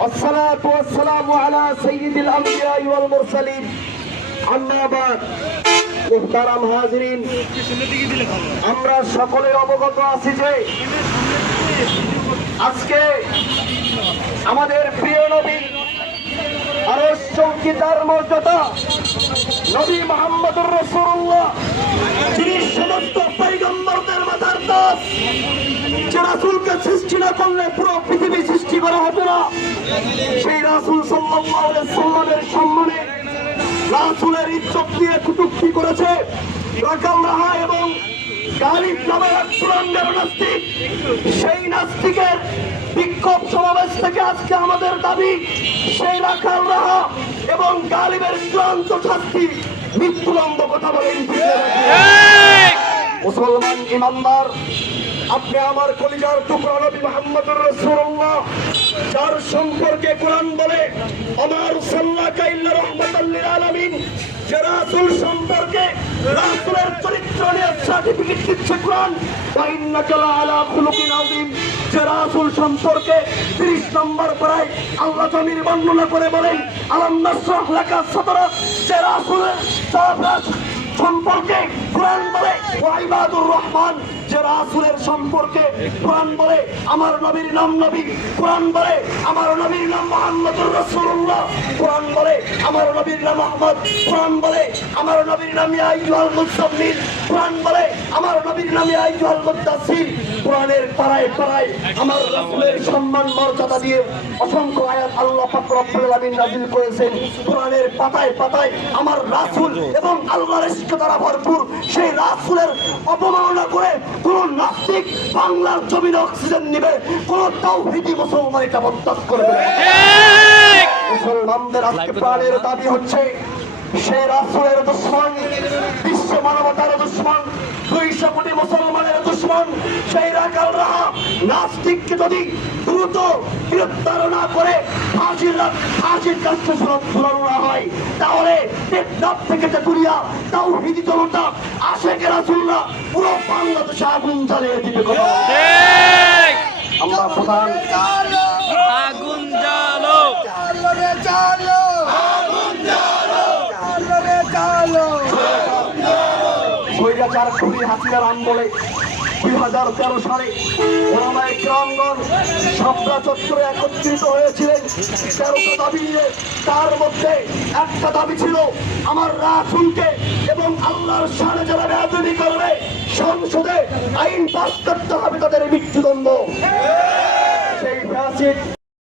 والصلاة والسلام على سيد الأنبياء والمرسلين أما بعد মুহতারাম হাজিরিন, আমরা সকলে অবগত আছি যে আজকে আমাদের প্রিয় নবী আরশ চৌকিদার মর্যাদা নবী মুহাম্মদুর রাসূলুল্লাহ, যিনি সমস্ত পয়গম্বরদের মাথার তাজ, যে রাসূলকে সৃষ্টি না করলে পুরো পৃথিবী সৃষ্টি করা হতো না, সেই রাসূল সাল্লাল্লাহু আলাইহি ওয়াসাল্লামের সম্মানে রাসূলের ইজ্জত নিয়ে কটূক্তি করেছে রাকাল রাহা এবং গালিব নামের এক পুরাঙ্গের নাস্তিক। সেই নাস্তিকের বিক্ষোভ সমাবেশ থেকে আজকে আমাদের দাবি, সেই রাকাল রাহা এবং গালিবের চূড়ান্ত শাস্তি মৃত্যুদণ্ড। কথা বলেন মুসলমান ইমানদার, আপনি আমার কলিজার টুকরা নবী মুহাম্মদুর রাসূলুল্লাহ, যার সম্পর্কে কোরআন বলে আমার সাল্লাকা ইল্লা রাহমাতাল লিল আলামিন, যে রাসূল সম্পর্কে রাসূলের চরিত্র নিয়ে সার্টিফিকেট দিচ্ছে কোরআন, ওয়া ইন্নাকা লাআলা খুলুকিন আযীম, যে রাসূল সম্পর্কে 30 নম্বর পড়ায় আল্লাহ জমির বর্ণনা করে বলেন আলাম নাশরাহ লাকা সাদরাক, যে রাসূলের সম্পর্কে কোরআন বলে ওয়া ইবাদুর রহমান, যে রাসূলের সম্পর্কে কোরআন বলে আমার নবীর নাম নবী, কোরআন বলে আমার নবীর নাম মুহাম্মদুর রাসূলুল্লাহ, কোরআন বলে আমার নবীর নাম আহমদ, কোরআন বলে আমার নবীর নাম ইয়া আইয়ুহাল মুযাম্মিল, কোরআন বলে আমার নবীর নাম ইয়া আইয়ুহাল মুদ্দাসসির। কোরআনের পারায় পারায় আমার রাসূলের সম্মান মর্যাদা দিয়ে অসংখ্য আয়াত আল্লাহ পাক রব্বুল আলামিন নাযিল করেছেন। কোরআনের পাতায় পাতায় আমার রাসূল এবং আল্লাহর ইশক দ্বারা ভরপুর সেই রাসূলের অপমাননা করে কোন নাস্তিক বাংলার জমিনে অক্সিজেন নিবে, কোন তাওহীদি মুসলমান এটা বরদাস্ত করবে না। মুসলমানদের আজকে প্রাণের দাবি হচ্ছে সেই রাসূলের দুশমন, বিশ্ব মানবতার দুশমন, 200 কোটি মুসলমানের দুশমন সেই রাকাল রাহা নাস্তিককে যদি দ্রুত গ্রেফতার না করে ফাঁসির কাছে ঝুলানো না হয়, তাহলে টেকনাফ থেকে তেতুলিয়া তাওহীদি জনতা আশেকে রাসূলুল্লাহ পুরো বাংলাদেশে আগুন জ্বালিয়ে দিবে। আমরা প্রধান আগুন জ্বালো, স্বৈরাচার খুনি হাসিনার আমলে 2013 সালে ওলামায়ে কেরামগণ শাপলা চত্বরে একত্রিত হয়েছিলেন 13টা দাবি নিয়ে। তার মধ্যে একটা দাবি ছিল আমার রাসূলকে এবং আল্লাহর শানে যারা বেয়াদবি করবে সংসদে আইন পাস করতে হবে, তাদের মৃত্যুদণ্ড। সেই ফ্যাসিস্ট